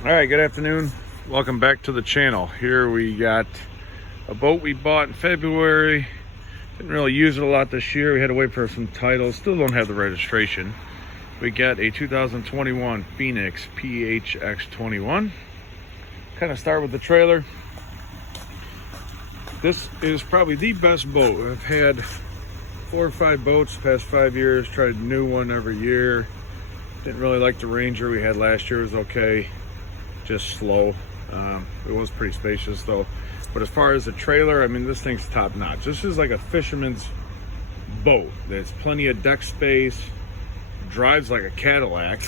All right, good afternoon. Welcome back to the channel. Here we got a boat we bought in February. Didn't really use it a lot this year. We had to wait for some titles. Still don't have the registration. We got a 2021 Phoniex PHX21. Kind of start with the trailer. This is probably the best boat. I've had 4 or 5 boats the past 5 years. Tried a new one every year. Didn't really like the Ranger we had last year. It was okay. Just slow. It was pretty spacious though. But as far as the trailer, I mean, this thing's top notch. This is like a fisherman's boat. There's plenty of deck space. Drives like a Cadillac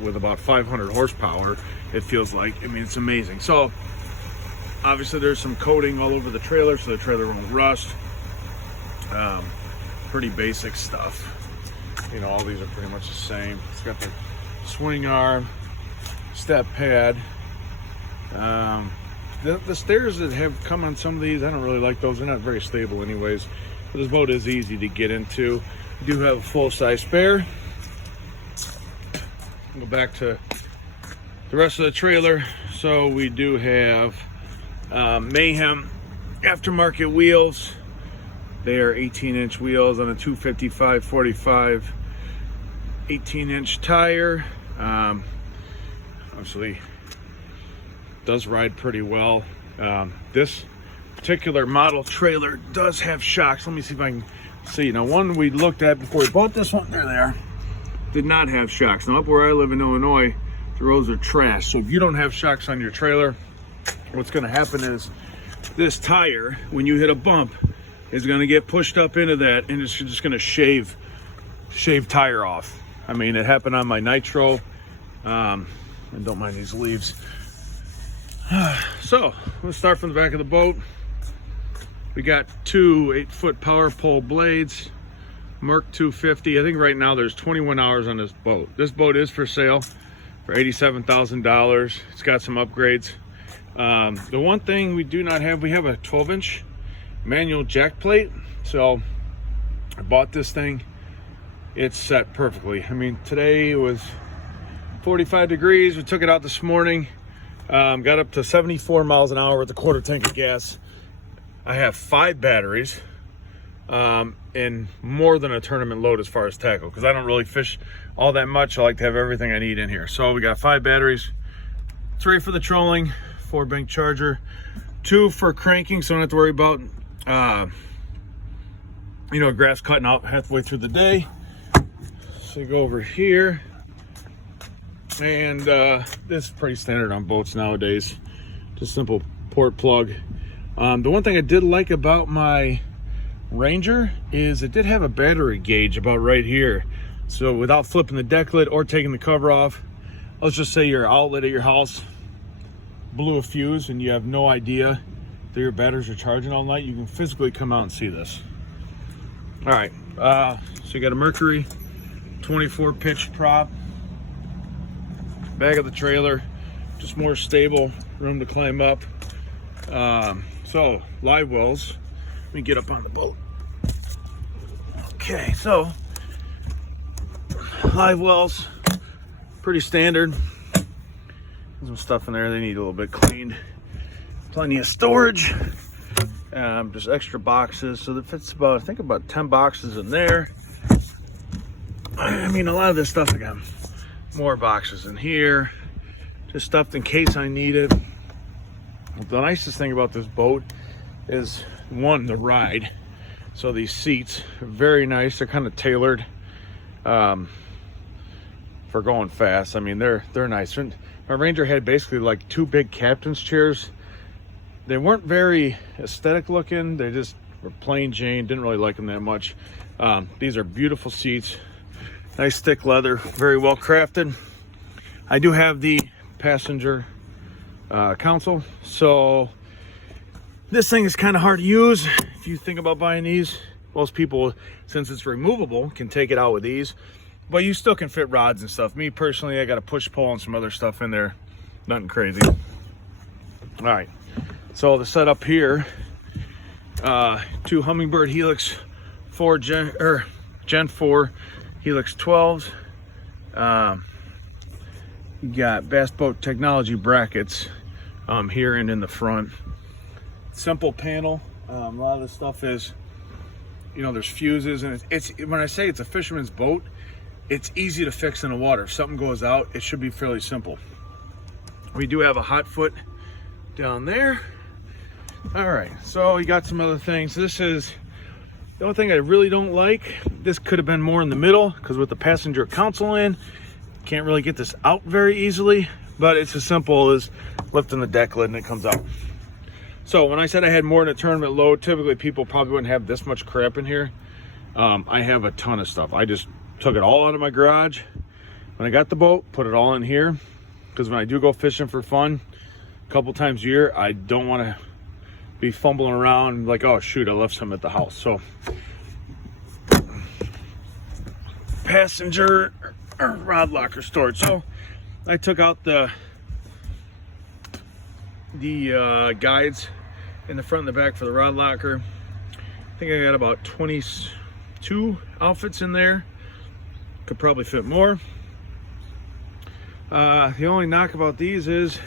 with about 500 horsepower. It feels like. I mean, it's amazing. So obviously there's some coating all over the trailer so the trailer won't rust. Pretty basic stuff. You know, all these are pretty much the same. It's got the swing arm, step pad. The stairs that have come on some of these, I don't really like those. They're not very stable anyways. But this boat is easy to get into. We do have a full-size spare. Go back to the rest of the trailer. So we do have Mayhem aftermarket wheels. They are 18-inch wheels on a 255/45 18-inch tire. Obviously does ride pretty well. This particular model trailer does have shocks. Let me see if I can see. Now, one we looked at before we bought this one, there they are, did not have shocks. Now, up where I live in Illinois, the roads are trash. So if you don't have shocks on your trailer, what's going to happen is this tire, when you hit a bump, is going to get pushed up into that, and it's just going to shave tire off. I mean, it happened on my Nitro. And don't mind these leaves. So let's start from the back of the boat. We got 2 8-foot power pole blades, Merc 250. I think right now there's 21 hours on this boat. This boat is for sale for $87,000. It's got some upgrades. The one thing we do not have, we have a 12-inch manual jack plate. So I bought this thing. It's set perfectly. I mean, today it was 45 degrees. We took it out this morning. Got up to 74 miles an hour with a 1/4 tank of gas. I have 5 batteries and more than a tournament load as far as tackle, because I don't really fish all that much. I like to have everything I need in here. So we got 5 batteries, 3 for the trolling, 4 bank charger, 2 for cranking, so I don't have to worry about grass cutting out halfway through the day. So you go over here. And this is pretty standard on boats nowadays. Just simple port plug. The one thing I did like about my Ranger is it did have a battery gauge about right here. So without flipping the deck lid or taking the cover off, let's just say your outlet at your house blew a fuse and you have no idea that your batteries are charging all night, you can physically come out and see this. All right, so you got a Mercury 24 pitch prop. Back of the trailer, just more stable, room to climb up. So live wells. Let me get up on the boat. Okay, so live wells, pretty standard. There's some stuff in there they need a little bit cleaned. Plenty of storage. Just extra boxes, so that fits about, I think, about 10 boxes in there. I mean, a lot of this stuff again. More boxes in here, just stuffed in case I need it. The nicest thing about this boat is, one, the ride. So these seats are very nice. They're kind of tailored for going fast. I mean, they're nice. My Ranger had basically like 2 big captain's chairs. They weren't very aesthetic looking. They just were plain Jane. Didn't really like them that much. These are beautiful seats. Nice thick leather, very well crafted. I do have the passenger counsel, so this thing is kind of hard to use. If you think about buying these, most people, since it's removable, can take it out with ease, but you still can fit rods and stuff. Me personally, I got a push pull and some other stuff in there. Nothing crazy. All right, so the setup here, 2 Humminbird Helix 4 Gen 4 Helix 12s. You got Bass Boat Technology brackets here and in the front. Simple panel. A lot of the stuff is, you know, there's fuses, and it's when I say it's a fisherman's boat, it's easy to fix in the water. If something goes out, it should be fairly simple. We do have a hot foot down there. All right, so you got some other things. This is the only thing I really don't like. This could have been more in the middle, because with the passenger counsel in, can't really get this out very easily, but it's as simple as lifting the deck lid and it comes out. So when I said I had more than a tournament load, typically people probably wouldn't have this much crap in here. I have a ton of stuff. I just took it all out of my garage. When I got the boat, put it all in here, because when I do go fishing for fun a couple times a year, I don't want to be fumbling around like, oh shoot, I left some at the house. So passenger rod locker storage. So I took out the guides in the front and the back for the rod locker. I think I got about 22 outfits in there. Could probably fit more. The only knock about these is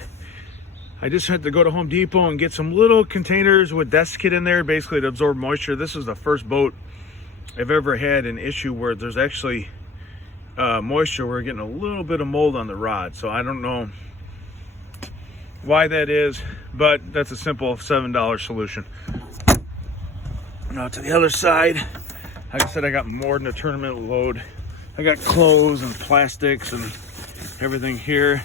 I just had to go to Home Depot and get some little containers with desiccant in there, basically to absorb moisture. This is the first boat I've ever had an issue where there's actually moisture. We're getting a little bit of mold on the rod, so I don't know why that is, but that's a simple $7 solution. Now to the other side, like I said, I got more than a tournament load. I got clothes and plastics and everything here.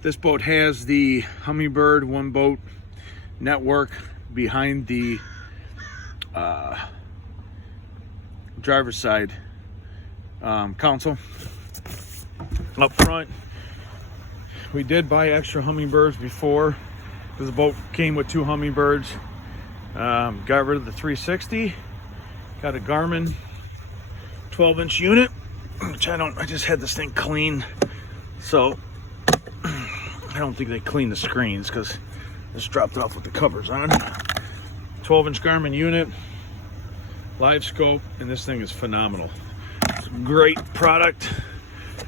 This boat has the Humminbird one boat network behind the driver's side console. Up front, we did buy extra Humminbirds before, because the boat came with 2 Humminbirds. Got rid of the 360, got a Garmin 12-inch unit, which I just had this thing cleaned, so I don't think they cleaned the screens because I just dropped it off with the covers on. 12-inch Garmin unit, live scope, and this thing is phenomenal. It's a great product.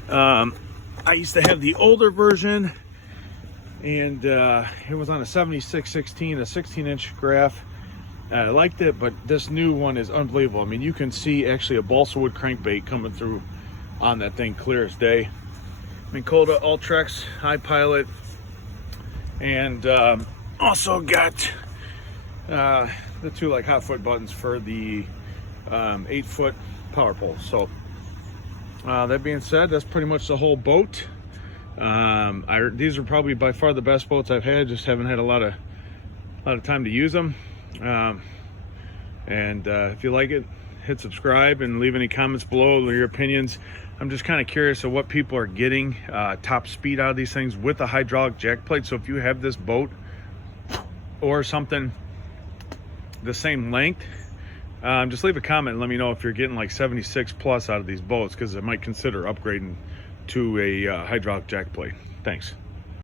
I used to have the older version, and it was on a 7616, a 16-inch graph. I liked it, but this new one is unbelievable. I mean, you can see actually a balsa wood crankbait coming through on that thing clear as day. Minn Kota Ultrex High Pilot, and also got the 2 like hot foot buttons for the 8-foot power pole. So that being said, that's pretty much the whole boat. These are probably by far the best boats I've had. Just haven't had a lot of time to use them. If you like it, hit subscribe and leave any comments below or your opinions. I'm just kind of curious of what people are getting top speed out of these things with the hydraulic jack plate. So if you have this boat or something the same length, just leave a comment and let me know if you're getting like 76 plus out of these boats, because I might consider upgrading to a hydraulic jack plate. Thanks.